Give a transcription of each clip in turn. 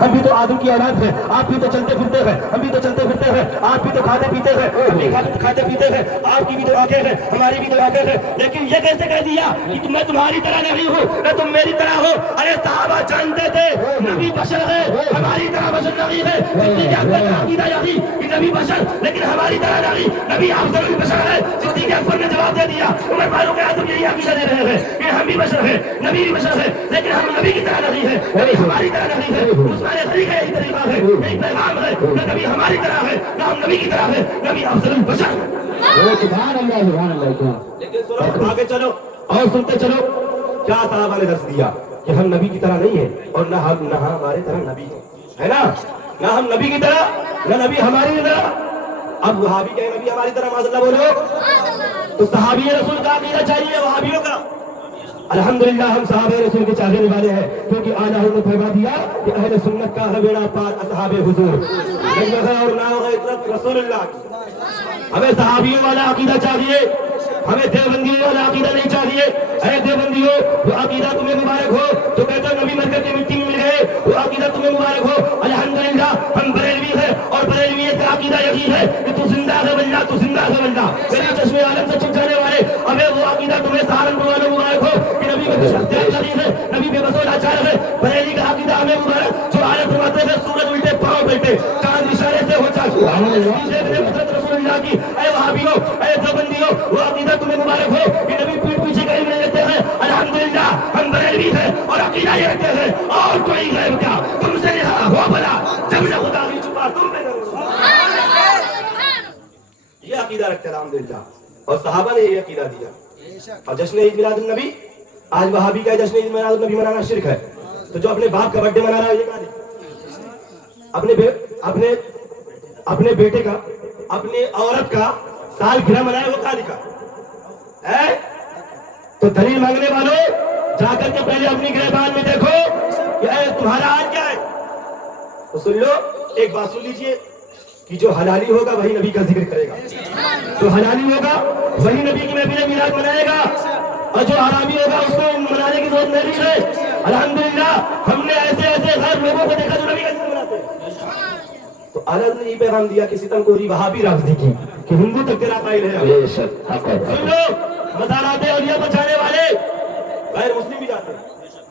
ہم بھی تو آدم کی اولاد ہیں، آپ بھی تو چلتے پھرتے ہیں، ہم بھی تو چلتے پھرتے ہیں، آپ بھی تو کھاتے پیتے ہیں، ہم بھی کھاتے پیتے ہیں، آپ کی بھی تو آنکھیں ہیں، ہماری بھی تو آنکھیں ہیں، لیکن یہ کیسے کہہ دیا کہ میں تمہاری طرح نہیں ہوں، میں تم میری طرح ہو؟ ارے صحابہ جانتے تھے نبی بشر ہے، ہماری طرح بشر نہیں ہے۔ صدیق اکبر کا عقیدہ یہی کہ نبی بشر لیکن ہماری طرح نہیں، نبی افضل البشر ہے۔ صدیق اکبر نے جواب دے دیا، عمر فاروق اعظم یہی عقیدہ دے رہے ہیں کہ ہم بھی بشر ہیں، نبی بھی بشر ہے، لیکن ہم نبی کی طرح نہیں ہے، نبی ہماری طرح نہیں ہے۔ عثمان غنی کا یہی طریقہ ہے، یہی پیغام ہے، نہ نبی ہماری طرح ہے نہ ہم نبی کی طرح ہے، نبی افضل البشر۔ لیکن سنو آگے چلو اور سنتے چلو، کیا صحابہ نے درس دیا کہ ہم نبی کی طرح نہیں ہیں اور نہ ہمارے طرح نبی ہے نا، نہ ہم نبی کی طرح نہ نبی ہماری طرح۔ اب وہابی کہے نبی ہماری طرح، معاذ اللہ بولو، تو صحابی رسول کا عقیدہ چاہیے وہابیوں کا۔ الحمدللہ ہم صحابہ رسول کے چاہنے والے ہیں، کیونکہ اعلیٰ نے فرما دیا کہ اہل سنت کا ہے بیڑا پار اصحاب حضور، اور نہ عطرت رسول اللہ۔ ہمیں صحابیوں والا عقیدہ چاہیے، ہمیں دیوبندیوں والا عقیدہ نہیں چاہیے۔ اے دیوبندیوں، وہ عقیدہ تمہیں مبارک ہو جو کہتے ہو نبی مرکز کی مٹی میں مل گئے، وہ عقیدہ تمہیں مبارک ہو۔ الحمدللہ ہم بریلوی ہیں اور بریلویت کا عقیدہ یہی ہے کہ تو زندہ ہے بندہ، تو زندہ ہے بندہ، میری چشمے عالم سے چھپ جانے والے۔ ابے وہ عقیدہ تمہیں سہارنپور والوں مبارک ہو کہ نبی میں شخصیت نہیں ہے، نبی بے بس و لاچار ہے۔ بریلی کا عقیدہ ہمیں مبارک جو عالم فرماتے ہیں سورج الٹے پاؤں بیٹھے چاند اشارے سے ہو چاہتا رسول اللہ کی۔ اے وہابیوں، اے دیوبندیوں، وہ عقیدہ تمہیں مبارک ہو کہ نبی پیٹ پیچھے کا علم لیتے ہیں۔ الحمدللہ ہم بریلوی ہیں اور عقیدہ یہ رکھتے ہیں اور کوئی غیب کیا تم سے رہا ہو بلا جب نہ خدا بھی چھپا تم میں یہ عقیدہ رکھتے ہیں الحمدللہ، اور صحابہ نے یہ عقیدہ دیا۔ اور جشن عید میلاد النبی، آج وہابی کا جشن عید میلاد النبی منانا شرک ہے، تو جو اپنے باپ کا برتھ ڈے منا رہا ہے یہ کہا اپنے بیٹے کا، اپنے عورت کا سال گرہ منائے، وہ کہا لکھا ہے؟ تو دلیل مانگنے والوں جا کر کے پہلے اپنی گرہبان میں دیکھو کہ اے تمہارا حال کیا ہے۔ تو سن لو، ایک بات سن لیجئے کہ جو حلالی ہوگا وہی نبی کا ذکر کرے گا، جو حلالی ہوگا وہی نبی کی محفل میلاد منائے گا، اور جو حرامی ہوگا اس کو منانے کی ضرورت نہیں ہے۔ الحمدللہ ہم نے ایسے غیر لوگوں کو دیکھا جو نبی کا ذکر مناتے ہیں۔ تو اعلیٰ نے یہ پیغام دیا کہ ستم کوری وہابی رافضی کی کہ ہندو تک تیرا قائل ہے۔ سن لو، مزارات اولیاء پر جانے والے غیر مسلم بھی جاتے ہیں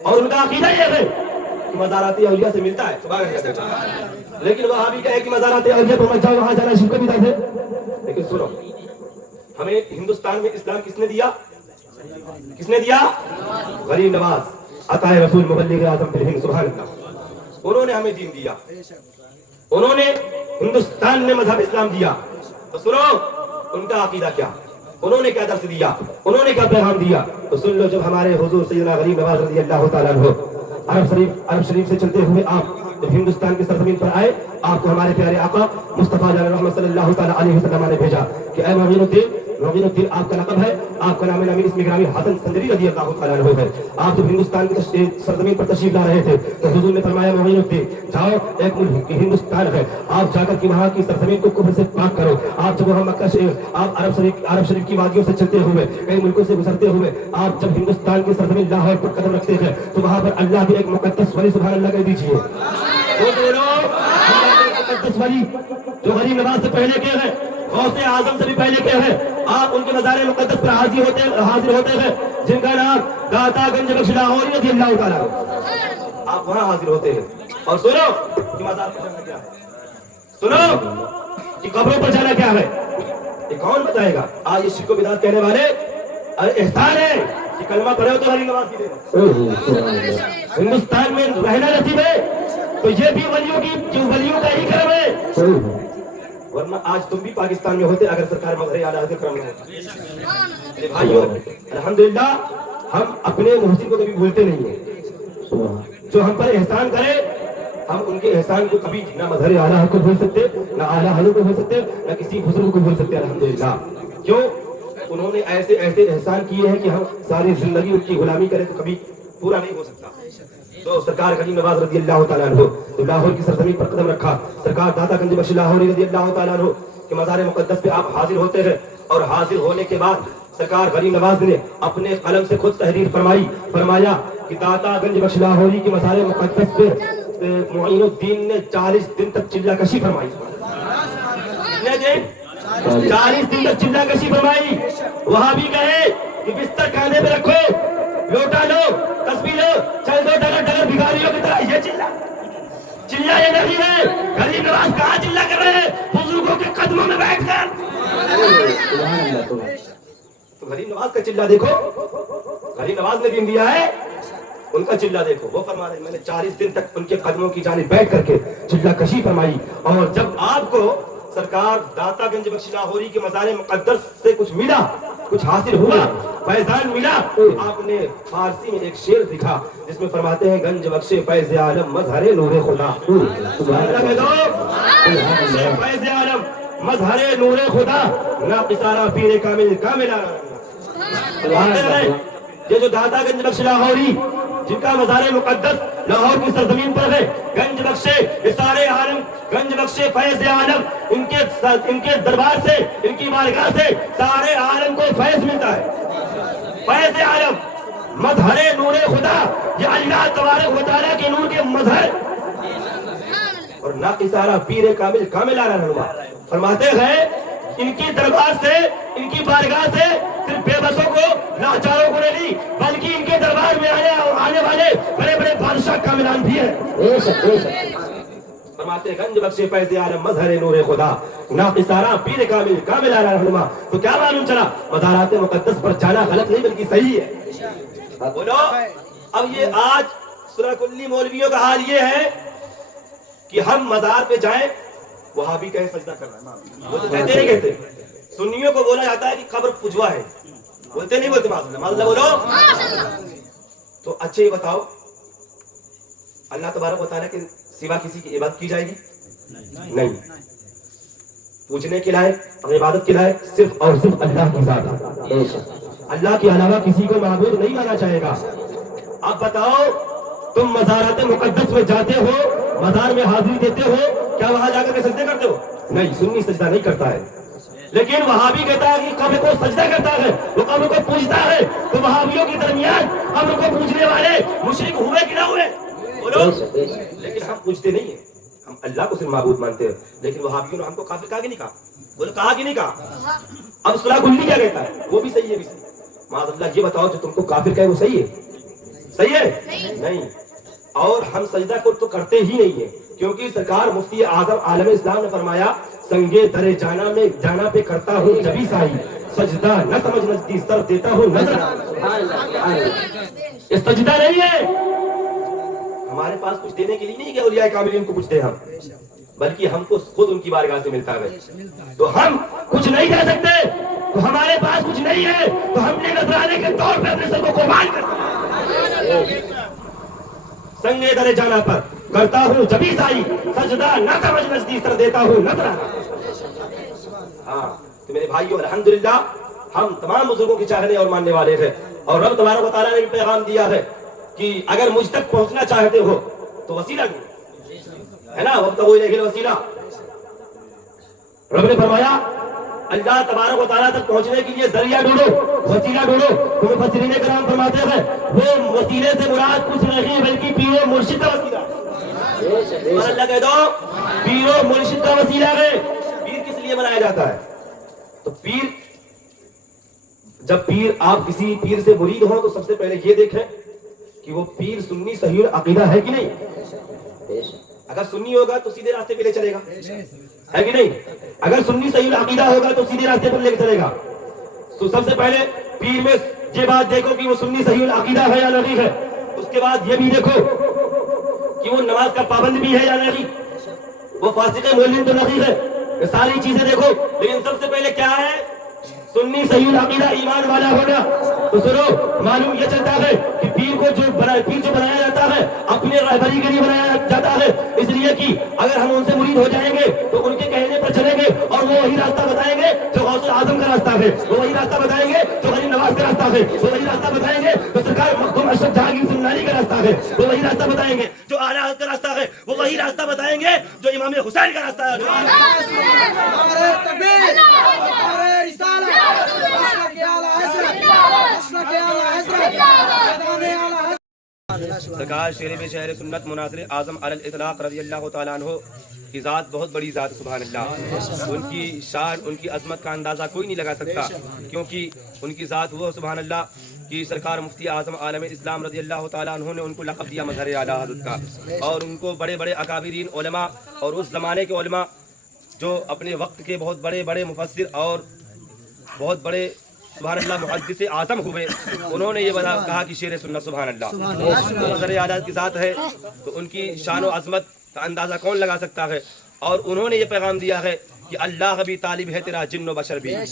اور ان کا عقیدہ یہ ہے کہ مزارات اولیاء سے ملتا ہے، سبحان اللہ، لیکن وہابی کہے کہ مزارات اولیاء پر مت جاؤ، وہاں جانا شرک کی بات ہے۔ لیکن سنو، ہمیں ہندوستان میں اسلام کس نے دیا؟ کس نے دیا؟ غریب نواز عطا رسول مبلغ اعظم فی الہند، سبحان اللہ، انہوں نے ہمیں دین دیا، انہوں نے ہندوستان میں مذہب اسلام دیا۔ تو سنو ان کا عقیدہ کیا، انہوں نے کیا درس دیا، انہوں نے کیا پیغام دیا۔ تو سن لو، جب ہمارے حضور سیدنا غریب نواز رضی اللہ تعالیٰ عنہ عرب شریف سے چلتے ہوئے آپ جب ہندوستان کی سرزمین پر آئے، آپ کو ہمارے پیارے آقا مصطفیٰ جان رحمت صلی اللہ تعالیٰ علیہ وسلم نے بھیجا کہ اے معین الدین آپ کا لقب ہے، آپ کا نام نامی اسم گرامی حسن سندری رضی اللہ تعالیٰ عنہ ہے۔ آپ جب ہندوستان کی سرزمین پر تشریف لا رہے تھے تو حضور نے فرمایا معین الدین جاؤ، ایک ملک ہندوستان ہے، آپ جا کر کے وہاں کی سرزمین کو کفر سے پاک کرو۔ آپ جب وہاں مکہ سے آپ عرب شریف کی وادیوں سے چلتے ہوئے کئی ملکوں سے گزرتے ہوئے آپ جب ہندوستان کی سرزمین لاہور پر قدم رکھتے ہیں تو وہاں پر اللہ بھی ایک مقدس ولی، سبحان اللہ کہہ دیجیے، مقدس ولی جو غریب نواز سے پہلے کے ہیں، غوث اعظم سے بھی پہلے کے ہیں، آپ ان کے مزار مقدس پر حاضر ہوتے ہیں جن کا نام داتا گنج بخش لاہوری رضی اللہ تعالیٰ، آپ وہاں حاضر ہوتے ہیں۔ اور سنو کہ مزار پر جانا کیا ہے، سنو کہ قبروں پر جانا کیا ہے، یہ کون بتائے گا؟ آج اس شرک و بدعت کہنے والے احسان ہے کہ کلمہ پڑھے ہو تو غریب نواز کی دے ہندوستان میں رہنا نصیب ہے، تو یہ بھی ولیوں کا ہی کرم ہے، ورنہ آج تم بھی پاکستان میں ہوتے اگر سرکار مظہر اعلیٰ حضرت کرم نہ ہوتا۔ میرے بھائیوں، الحمدللہ ہم اپنے محسن کو کبھی بھولتے نہیں ہیں، جو ہم پر احسان کرے ہم ان کے احسان کو کبھی نہ مظہر اعلیٰ کو بھول سکتے، نہ اعلیٰ حضرت کو بھول سکتے، نہ کسی بزرگ کو بھول سکتے۔ الحمدللہ کیوں؟ انہوں نے ایسے احسان کیے ہیں کہ ہم ساری زندگی ان کی غلامی کریں تو کبھی پورا نہیں ہو سکتا۔ تو سرکار غریب نواز رضی اللہ تعالیٰ عنہ تو لاہور کی سرزمین پر قدم رکھا، سرکار داتا گنج بخش لاہوری رضی اللہ تعالیٰ عنہ کے مزار مقدس پہ آپ حاضر ہوتے ہیں، اور حاضر ہونے کے بعد سرکار غریب نواز نے اپنے قلم سے خود تحریر فرمایا کہ داتا گنج بخش لاہوری کے مزار مقدس پہ معین الدین نے 40 دن تک چلہ کشی فرمائی. کتنے دن؟ 40 دن تک چلہ کشی فرمائی. وہاں بھی کہے کہ بستر کاندھے پہ رکھو, لوٹا لو, تسبیح لو, چل دو ڈگر ڈگر بھکاریوں کی طرح. یہ چلہ یہ نہیں ہے. غریب نواز کہاں چلہ کر رہے ہیں؟ بزرگوں کے قدموں میں بیٹھ کر. تو غریب نواز کا چلہ دیکھو, غریب نواز نے دین دیا ہے, ان کا چلہ دیکھو. وہ فرما رہے ہیں میں نے 40 دن تک ان کے قدموں کی جانب بیٹھ کر کے چلہ کشی فرمائی. اور جب آپ کو سرکار داتا گنج بخش لاہوری کے مزار مقدس سے کچھ ملا, کچھ حاصل ہوا, فیضان ملا, آپ نے فارسی میں ایک شعر دکھا جس میں فرماتے ہیں گنج بخش فیض عالم مظہر نور خدا. فیض عالم مظہر نور خدا ناقصارہ پیر کامل کاملانہ. یہ جو داتا گنج بخش لاہوری جن کا مزار مقدس لاہور کی سرزمین پر ہے, گنج بخش سارے عالم, گنج بخش فیض عالم, ان کے دربار سے, ان کی بارگاہ سے سارے عالم کو فیض ملتا ہے. فیض عالم مظہر نور خدا, یہ اللہ تبارک و تعالیٰ کے نور کے مظہر. اور ناقصارہ پیر کامل کاملانہ رہنما. فرماتے ہیں ان کی دربار سے, ان کی بارگاہ سے صرف بے بسوں کو, لاچاروں کو نہیں, بلکہ ان کے دربار میں آنے والے بڑے بڑے بادشاہ کاملان بھی ہیں. فرماتے ہیں گنج بخش فیض عالم مظہر نور خدا ناقصارہ پیر کامل کاملانہ رہنما. تو کیا معلوم چلا مزارات مقدس پر جانا غلط نہیں بلکہ صحیح ہے. بولو اب یہ آج سرہ کلی مولویوں کا حال یہ ہے کہ ہم مزار پہ جائیں, وہاں بھی کہیں سجدہ کرنا ہے. وہ تو کہتے نہیں کہتے. سنیوں کو بولا جاتا ہے کہ قبر پجوا ہے, بولتے نہیں بولتے معاذ اللہ بولو. تو اچھا یہ بتاؤ اللہ تبارک و تعالیٰ کے سوا کسی کی عبادت کی جائے گی؟ نہیں. پوچھنے کے لائق اور عبادت کے لائق صرف اور صرف اللہ کی ذات ہے. اللہ کے علاوہ کسی کو معبود نہیں مانا چاہے گا. اب بتاؤ تم مزارات مقدس میں جاتے ہو, مزار میں حاضری دیتے ہو, کیا وہاں جا کر کے سجدے کرتے ہو؟ نہیں, سنی سجدہ نہیں کرتا ہے. لیکن وہابی کہتا ہے کہ قبر کو سجدہ کرتا ہے, وہ قبر کو پوجتا ہے. تو وہابیوں کے درمیان قبر کو پوجنے والے مشرک ہوئے کہ نہ ہوئے؟ بولو. لیکن ہم پوجتے نہیں ہیں, ہم اللہ کو صرف معبود مانتے ہیں. لیکن وہابیوں نے ہم کو کافر کہا کہ نہیں کہا؟ بولو کہا کہ نہیں کہا؟ اب سورہ کلی کیا کہتا ہے؟ وہ بھی صحیح ہے, بھی صحیح. معاذ اللہ یہ بتاؤ جو تم کو کافر کہے وہ صحیح ہے؟ صحیح ہے نہیں. اور ہم سجدہ کو تو کرتے ہی نہیں ہیں, کیونکہ سرکار مفتی اعظم عالم اسلام نے فرمایا سنگے درے جانا میں جانا پہ کرتا ہوں جبھی سائی, سجدہ نہ سمجھ نزدی سر دیتا ہوں نظر. یہ سجدہ نہیں ہے. ہمارے پاس کچھ دینے کے لیے نہیں کہ اولیاء کاملین کو کچھ دے ہم, بلکہ ہم کو خود ان کی بارگاہ سے ملتا ہے. تو ہم کچھ نہیں دے سکتے, تو ہمارے پاس کچھ نہیں ہے, تو ہم نے نذرانے کے طور پہ اپنے سر کو قربان کر دیا. سنگے درے جانا پر کرتا ہوں جبھی سائی, سجدہ نہ سمجھ نزدی سر دیتا ہوں نظر. ہاں تو میرے بھائیو الحمدللہ ہم تمام بزرگوں کے چاہنے اور ماننے والے ہیں, اور رب تبارک و تعالیٰ نے بھی پیغام دیا ہے کہ اگر مجھ تک پہنچنا چاہتے ہو تو وسیلہ ہے نا, وابتغوا الیہ الوسیلہ. رب نے فرمایا اللہ تبارک و تعالیٰ تک پہنچنے کے لیے ذریعہ ڈھونڈو, وسیلہ ڈھونڈو. تو مفسرین کرام فرماتے ہیں وہ وسیلے سے مراد کچھ نہیں بلکہ پیر و مرشد کا وسیلہ. اللہ کہہ دو پیر و مرشد کا وسیلہ ہے. پیر کس لیے بنایا جاتا ہے؟ تو پیر, جب پیر آپ کسی پیر سے مرید ہو تو سب سے پہلے یہ دیکھیں کہ وہ پیر سنی صحیح عقیدہ ہے کہ نہیں. اگر سنی ہوگا تو سیدھے راستے پہ لے چلے گا, ہے کہ نہیں؟ اگر سنی صحیح عقیدہ ہوگا تو سیدھے راستے پر لے کے چلے گا. تو سب سے پہلے پیر میں یہ بات دیکھو کہ وہ سنی صحیح عقیدہ ہے یا نہیں ہے. اس کے بعد یہ بھی دیکھو کہ وہ نماز کا پابند بھی ہے یا نہیں, وہ فاسق مولین تو نہیں ہے. یہ ساری چیزیں دیکھو. لیکن سب سے پہلے کیا ہے؟ سنی صحیح عقیدہ, ایمان والا ہونا. تو سنو, معلوم یہ چلتا ہے کہ پیر کو جو بنایا جاتا ہے اپنے رہبری کے لیے بنایا جاتا ہے, اس لیے کہ اگر ہم ان سے مرید ہو جائیں گے تو ان کے کہنے پر چلیں گے اور وہ وہی راستہ بتائیں گے جو غوث اعظم کا راستہ ہے, وہ وہی راستہ بتائیں گے جو غریب نواز کا راستہ ہے, وہ وہی راستہ بتائیں گے جو سرکار مخدوم اشرف جہانگیر سمنانی کا راستہ ہے, وہ وہی راستہ بتائیں گے جو اعلیٰ حضرت کا راستہ ہے, وہ وہی راستہ بتائیں گے جو امام حسین کا راستہ ہے. سرکار شیر میں شہر سنت مناظر اعظم علی الاطلاق رضی اللہ تعالیٰ عنہ کی ذات بہت بڑی ذات، سبحان اللہ. ان کی شان، ان کی عظمت کا اندازہ کوئی نہیں لگا سکتا، کیونکہ ان کی ذات وہ سبحان اللہ کہ سرکار مفتی اعظم عالم اسلام رضی اللہ تعالیٰ عنہ نے ان کو لقب دیا مظہر اعلیٰ حضرت کا، اور ان کو بڑے بڑے اکابرین علماء اور اس زمانے کے علماء جو اپنے وقت کے بہت بڑے بڑے مفسر اور بہت بڑے سبحان اللہ محدث اعظم ہوئے، انہوں نے یہ کہا کہ شیر سنت سبحان اللہ مظہر اعلیٰ کی ذات ہے، تو ان کی شان و عظمت کا اندازہ کون لگا سکتا ہے. اور انہوں نے یہ پیغام دیا ہے کہ اللہ کا بھی طالب ہے تیرا جن و بشر بھی ہے،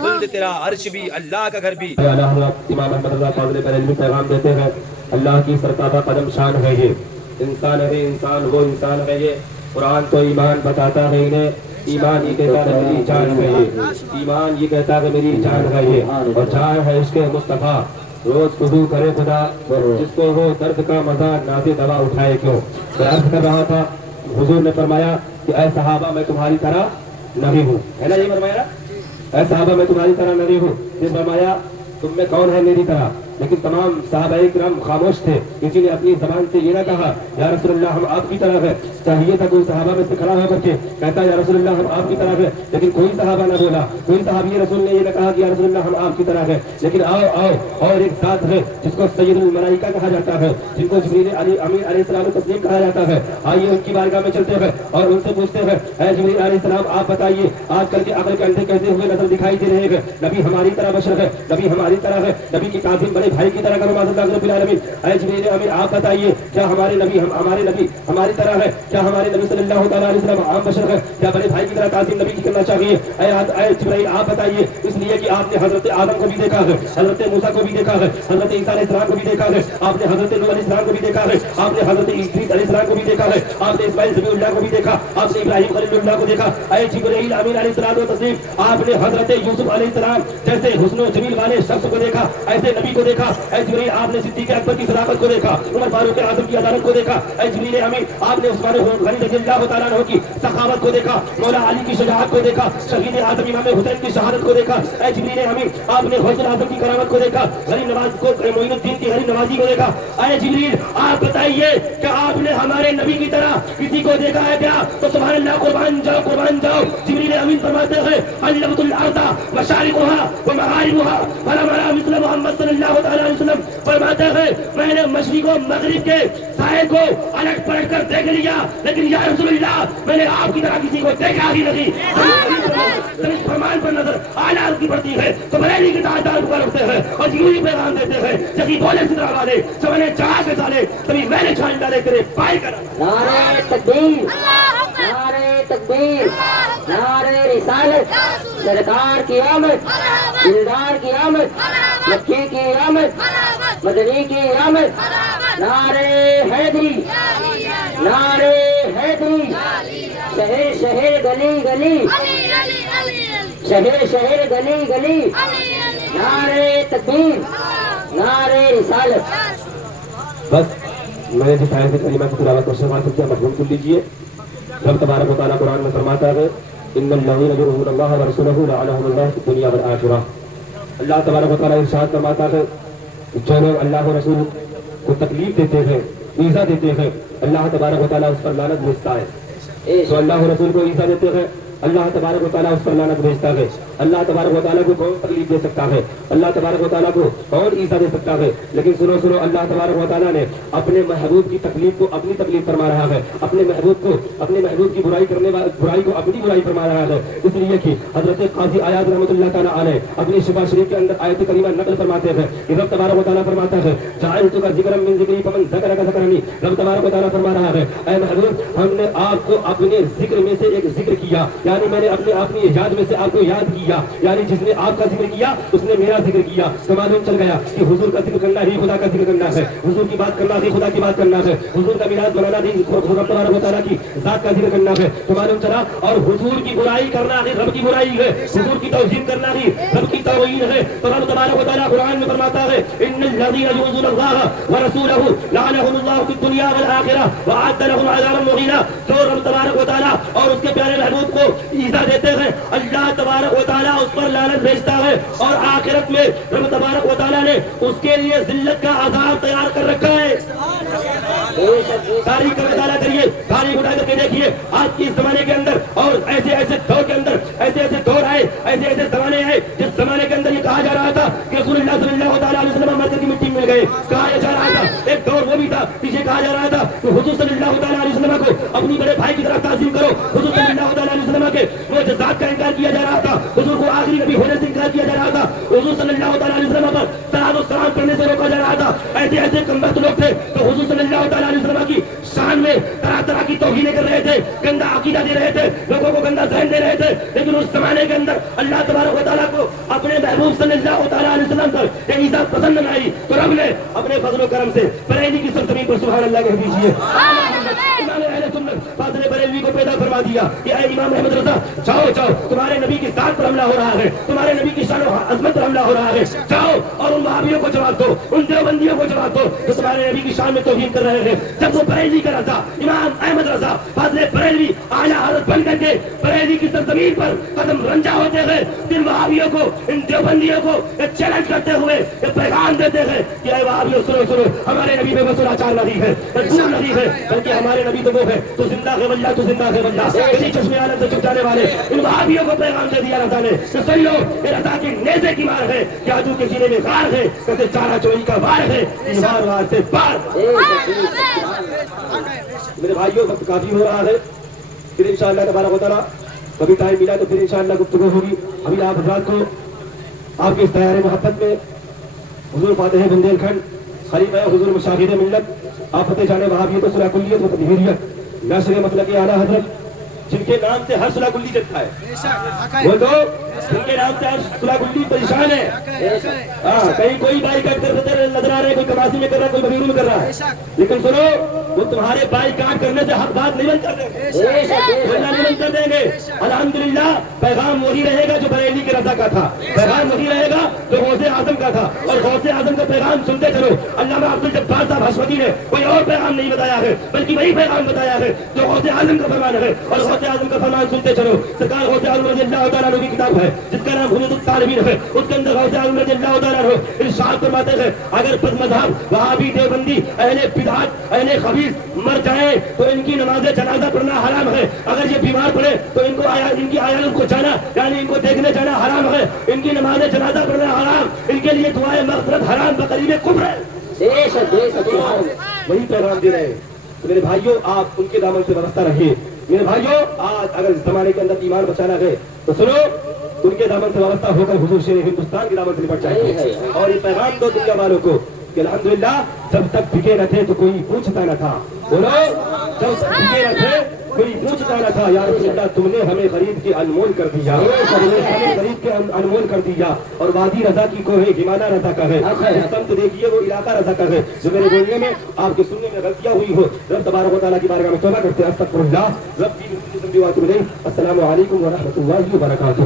خلد تیرا عرش بھی اللہ کا گھر بھی. امام احمد رضا فاضل بریلوی پیغام دیتے ہیں اللہ کی سرتابہ قدم شان ہے یہ، انسان ہے انسان، وہ انسان ہے یہ. قرآن تو ایمان بتاتا ہے انہیں، ایمان یہ کہتا ہے میری جان ہے یہ، ایمان یہ کہتا ہے میری جان ہے یہ، اور جان ہے عشق مصطفیٰ. روز وضو کرے خدا جس کو وہ درد کا مزہ نازِ دوا اٹھائے کیوں. میں عرض کر رہا تھا حضور نے فرمایا کہ اے صحابہ میں تمہاری طرح نہیں ہوں، ہے نا یہ فرمایا، اے صحابہ میں تمہاری طرح نہیں ہوں. یہ فرمایا تم میں کون ہے میری طرح، لیکن تمام صحابہ کرام خاموش تھے. کسی نے اپنی زبان سے یہ نہ کہا یا رسول اللہ ہم آپ کی طرح ہے. چاہیے تھا کوئی صحابہ میں سے کھڑا ہو کر کے کہتا یا رسول اللہ ہم آپ کی طرح ہے، لیکن کوئی صحابہ نہ بولا، کوئی صحابی رسول نے یہ نہ کہا کہ یا رسول اللہ ہم آپ کی طرح ہے. لیکن آؤ آؤ، اور ایک ذات ہے جس کو سید الملائکہ کہا جاتا ہے، جن کو جبریل امین علیہ السلام تسلیم کہا جاتا ہے. آئیے ان کی بارگاہ میں چلتے ہیں اور ان سے پوچھتے ہیں اے جبریل علیہ السلام آپ بتائیے آج کل کے عقل کے اندھے کہتے ہوئے نظر دکھائی دے رہے ہیں، نبی ہماری طرح بشر ہے، نبی ہماری طرح ہے، نبی کی تعظیم بڑے بھائی کی طرح کرو معاذ اللہ رب العالمین. اے جبریل امین آپ بتائیے کیا ہمارے نبی ہماری طرح ہے، کیا ہمارے نبی صلی اللہ تعالیٰ علیہ وسلم عام بشر ہے، کیا بڑے بھائی کی طرح تعظیم نبی کی کرنا چاہیے. اے جبرائیل آپ بتائیے، اس لیے کہ آپ نے حضرت آدم کو بھی دیکھا ہے، حضرت موسیٰ کو بھی دیکھا ہے، حضرت عیسیٰ علیہ السلام کو بھی دیکھا ہے، آپ نے حضرت نوح علیہ السلام کو بھی دیکھا ہے، آپ نے حضرت ادریس علیہ السلام کو بھی دیکھا ہے، آپ نے اسماعیل ذبیح اللہ کو بھی دیکھا، آپ نے ابراہیم خلیل اللہ کو دیکھا. اے جبرائیل امین علیہ السلام و تسلیم آپ نے حضرت یوسف علیہ السلام جیسے حسن و جمیل والے شخص کو دیکھا، ایسے نبی کو دیکھا. اے جبرائیل آپ نے صدیق اکبر کی صداقت کو دیکھا، عمر فاروق اعظم کی عدالت کو دیکھا. اے جبرائیل امین آپ نے عثمان غنی رضی اللہ تعالیٰ عنہ کی سخاوت کو دیکھا، مولا علی کی شجاعت کو دیکھا، شہید اعظم امام حسین کی شہادت کو دیکھا. اے جبرائیل امین آپ نے غوث اعظم کی کرامت کو دیکھا، غریب نواز کو معین الدین کی غریب نوازی کو دیکھا. اے جبرائیل آپ بتائیے کہ آپ نے ہمارے نبی کی طرح کسی کو دیکھا ہے کیا؟ تو سبحان اللہ قربان جاؤ قربان جاؤ. جبرائیل امین فرماتے ہیں علمت الارض مشارقها ومغاربها فلم ارى مثل محمد صلی اللہ تعالیٰ علیہ وسلم. فرماتے ہیں میں نے مشرق و مغرب کے سائے کو الٹ پلٹ کر دیکھ لیا، لیکن یا رسول اللہ میں نے آپ کی طرح کسی کو دیکھا ہی نہیں. اس فرمان پر نظر اعلیٰ کی پڑتی ہے تو بریلی کی تعداد کو رکھتے ہیں اور یوں ہی پیغام دیتے ہیں جبھی بولے سترہ والے جب میں نے چاہ کے سالے تبھی میں نے چھان ڈالے تیرے پائے کر. نعرہ تکبیر، نعرہ تکبیر، نعرہ رسالت، سرکار کی آمد، دلدار کی آمد، مکی کی آمد، مدنی کی آمد. نعرہ حیدری، نعرہ حیدری، شہر شہر گلی گلی، شہر شہر گلی گلی، نعرہ تکبیر، نعرہ رسالت. بس میں نے جس آیت کریمہ کی تلاوت کو سماعت کیا مفہوم کر لیجیے. رب تبارک و تعالیٰ قرآن میں فرماتا ہے ان الذین یؤمنون اللہ ورسولہ لعنہم اللہ فی الدنیا والآخرہ. اللہ تبارک و تعالیٰ ارشاد فرماتا ہے جو لوگ اللہ و رسول کو تکلیف دیتے ہیں، ایذا دیتے ہیں، اللہ تبارک و تعالیٰ اس پر لعنت بھیجتا ہے. تو اللہ و رسول کو ایذا دیتے ہیں، اللہ تبارک و تعالیٰ اس پر لعنت بھیجتا ہے. اللہ تبارک و تعالیٰ کو کون تکلیف دے سکتا ہے؟ اللہ تبارک و تعالیٰ کو کون ایذا دے سکتا ہے؟ لیکن سنو سنو، اللہ تبارک و تعالیٰ نے اپنے محبوب کی تکلیف کو اپنی تکلیف فرما رہا ہے، اپنے محبوب کی برائی کو اپنی برائی فرما رہا ہے. اس لیے کہ حضرت قاضی عیاض رحمۃ اللہ تعالیٰ علیہ اپنی شفا شریف کے اندر آیت کریمہ نقل فرماتے ہیں کہ رب تبارک و تعالیٰ فرماتا ہے جعلتک ذکرا من ذکری فمن ذکرک ذکرنی. رب تبارک و تعالیٰ فرما رہا ہے اے محبوب ہم نے آپ کو اپنے ذکر میں سے ایک ذکر کیا، یعنی میں نے اپنی یاد میں سے آپ کو یاد کیا، یعنی جس نے آپ کا ذکر کیا اس نے میرا ذکر کیا. تو معلوم چل گیا کہ حضور کا ذکر کرنا ہی خدا کا ذکر کرنا ہے، حضور کی بات کرنا ہی خدا کی بات کرنا ہے، حضور کا میلاد منانا ہی رب تبارک و تعالیٰ کی ذات کا ذکر کرنا ہے. تو معلوم چلا اور حضور کی برائی کرنا ہی رب کی برائی ہے، حضور کی توہین کرنا ہی رب کی توہین ہے. تو رب تبارک و تعالیٰ قرآن میں فرماتا ہے ان الذین یؤذون اللہ ورسولہ لعنہم اللہ فی الدنیا والآخرہ وأعد لهم عذابا مہینا. جو رب تبارک و تعالیٰ اور اس کے پیارے محبوب کو ایزا دیتے ہیں اللہ تبارک و تعالیٰ اس پر لعنت بھیجتا ہے اور آخرت میں رب تبارک و تعالیٰ نے اس کے لیے ذلت کا عذاب تیار کر رکھا ہے. تاریخ کا مطالعہ کریے, تاریخ اٹھا کر کے دیکھیے آج کے اس زمانے کے اندر اور ایسے ایسے دور کے اندر ایسے ایسے دور آئے, ایسے ایسے زمانے آئے جس زمانے کے اندر یہ کہا جا رہا تھا کہ رسول اللہ صلی اللہ تعالیٰ علیہ وسلم مرکز کی مٹی مل گئے. کہا جا رہا تھا ایک دور وہ بھی تھا پیچھے کہا جا رہا تھا کہ حضور صلی اللہ تعالیٰ علیہ وسلم کو اپنی بڑے بھائی کی طرف تعظیم کرو. حضور صلی اللہ تعالیٰ علیہ وسلم کے معجزات کا انکار کیا جا رہا تھا, حضور کو آخری نبی ہونے سے انکار کیا جا رہا تھا, حضور صلی اللہ تعالیٰ علیہ وسلم پر صلاۃ و سلام کرنے سے روکا جا رہا تھا. ایسے ایسے کمبخت لوگ تھے تو حضور صلی اللہ تعالیٰ علیہ وسلم کی شان میں طرح طرح کی توہینیں کر رہے تھے, گندا عقیدہ دے رہے تھے, لوگوں کو گندا ذہن دے رہے تھے. لیکن اس زمانے کے اندر اللہ تبارک و تعالیٰ کو اپنے محبوب صلی اللہ تعالیٰ علیہ وسلم پر یہ عیسیٰ پسند نہ آئی تو رب نے اپنے فضل و کرم سے بریلی کی سرزمین پر سبحان اللہ کہہ دیجیے امام اہل سنت فاضل بریلوی کو پیدا فرما دیا کہ اے امام احمد رضا جاؤ جاؤ, تمہارے نبی کی ذات پر حملہ ہو رہا ہے, تمہارے نبی کی شان و عظمت پر حملہ ہو رہا ہے, جاؤ اور ان وہابیوں کو جواب دو, ان دیوبندیوں کو جواب دو جو تمہارے نبی کی شان میں توہین کر رہے ہیں. جب وہ بریلی کا رضا امام احمد رضا فاضل بریلوی اعلیٰ حضرت بن کر کے بریلی کی سرزمین پر قدم رنجا ہوتے ہیں, ان وہابیوں کو ان دیوبندیوں کو ایک چیلنج کرتے ہوئے ایک پیغام دیتے ہیں کہ اے وہابیوں سنو سنو, ہمارے نبی میں مسئلہ آچار نہیں ہے, دور نہیں ہے, بلکہ ہمارے نبی تو وہ ہے تو زندہ ہے واللہ, تو زندہ ہے واللہ. کسی چشمے عالم سے چھپ جانے والے ان وہابیوں کو پیغام دے دیا رضا نے کہ سن لو یہ رضا کے نیزے کی مار ہے, جادو کے سینے میں غار ہے, کیسے چارہ چوری کا وار ہے, اس وار وار سے پار. میرے بھائیوں وقت کافی ہو رہا ہے, پھر انشاءاللہ تبارک و تعالیٰ کبھی ٹائم ملا تو پھر انشاءاللہ گفتگو ہوگی. ابھی آپ حضرات کو آپ کے اس تیار محبت میں حضور فاتح بندیل کھنڈ خلیفہ حضور مشاہد ملت آپ فتح جانے وہابیت و صلح کلیت و تطہیریت ناشر مسلک اعلیٰ حضرت جن کے نام سے ہر صلح کلی چلتا ہے, وہ تو جن کے نام سے ہر صلح کلی پریشان ہے. کہیں کوئی بائی کاٹ کر نظر آ رہے ہیں, کوئی کماسی میں کر رہا ہے, کوئی بغیروں میں کر رہا ہے, لیکن سنو وہ تمہارے بائی کاٹ کرنے سے حق بات نہیں بن کر دیں گے, نہیں بن کر دیں گے. الحمدللہ پیغام وہی رہے گا جو بریلی کے رضا کا تھا, پیغام وہی رہے گا جو غوث اعظم کا تھا, اور غوث اعظم کا پیغام سنتے چلو. علامہ عبدالجبار صاحب حشمتی نے کوئی اور پیغام نہیں بتایا ہے بلکہ وہی پیغام بتایا ہے جو غوث اعظم کا فرمان ہے, اور غوث اعظم کا فرمان سنتے چلو. سرکار غوث اعظم رضی اللہ تعالیٰ عنہ کی کتاب ہے جس کا نام حدود الطالبین ہے, اس کے اندر غوث اعظم رضی اللہ تعالیٰ عنہ ارشاد فرماتے ہیں اگر بد مذہب وہابی دیوبندی اہل بدعت اہل خبیث مر جائیں تو ان کی نماز جنازہ پڑھنا حرام ہے, اگر یہ بیمار پڑے تو ان کی عیالت کو جانا یعنی ان کو دیکھنے جانا حرام ہے, ان کی نماز جنازہ پڑھنا حرام, ان کے لیے دعائیں مغفرت حرام بقریب کفر ہے. وہی پیغام دے رہے ہیں. میرے بھائیوں آپ ان کے دامن سے وابستہ رہیے. میرے بھائیوں آج اگر اس زمانے کے اندر ایمان بچانا ہے تو سنو ان کے دامن سے وابستہ ہو کر حضور شیر ہندوستان کے دامن سے نپٹ جائیں, اور یہ پیغام دو دنیا والوں کو کہ الحمدللہ جب تک بھگے نہ تھے تو کوئی پوچھتا نہ تھا. بولو جب تک بھگے نہ تھے کوئی پوچھتا نہ تھا. یا رسول اللہ تم نے ہمیں غریب کے انمول کر دیا, ہمیں غریب کے انمول کر دیا, اور وادی رضا کی کو ہے ہمانہ رضا کا ہے, سمت دیکھیے وہ علاقہ رضا کا ہے. جو میرے بولنے میں آپ کے سننے میں غلطیاں ہوئی ہو رب تبارک و تعالیٰ کی بارگاہ میں توبہ کرتے ہیں, استغفر اللہ رب کی السلام علیکم ورحمۃ اللہ وبرکاتہ.